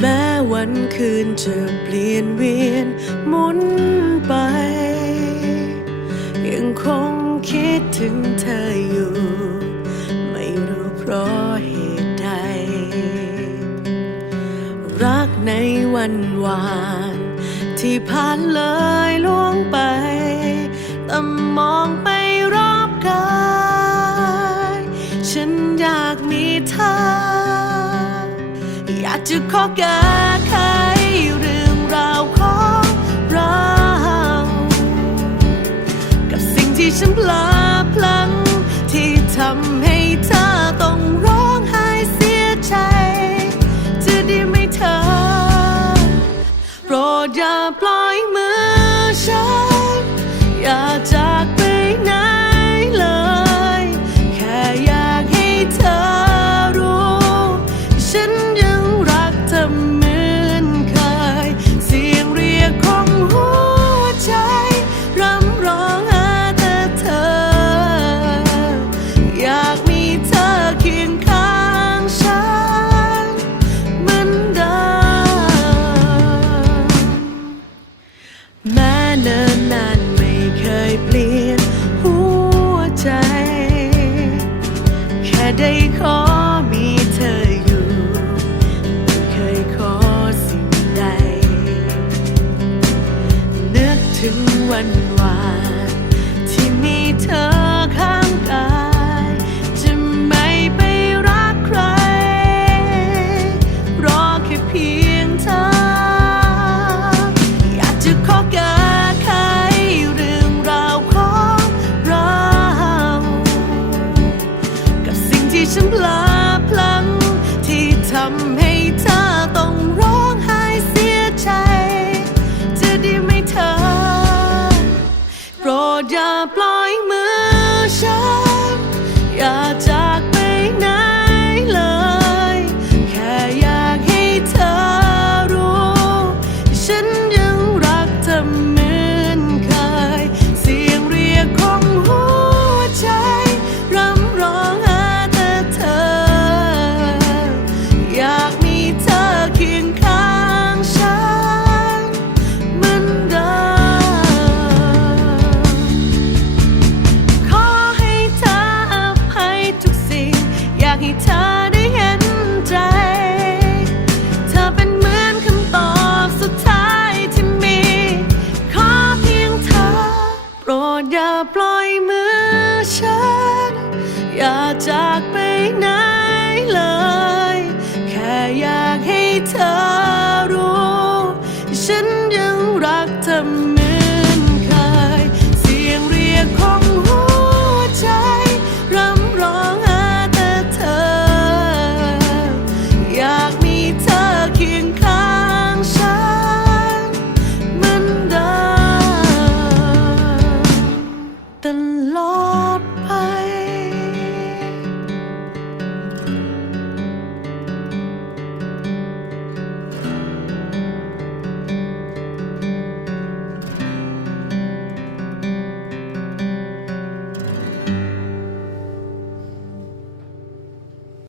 แม้วันคืนจะเปลี่ยนเวียนหมุนไป ยังคงคิดถึงเธออยู่ ไม่รู้เพราะเหตุใด รักในวันวาน ที่ผ่านเลยล่วงไป จะขอแก้ไขเรื่องราวของเรา กับสิ่งที่ฉันพลาพลังที่ทำให้เธอต้องร้องไห้เสียใจ จะดีไหมเธอ โปรดอย่าปล่อยมือ ใจขอมีเธออยู่ไม่เคยขอสิ่งใดนึกถึงวันวาน আশা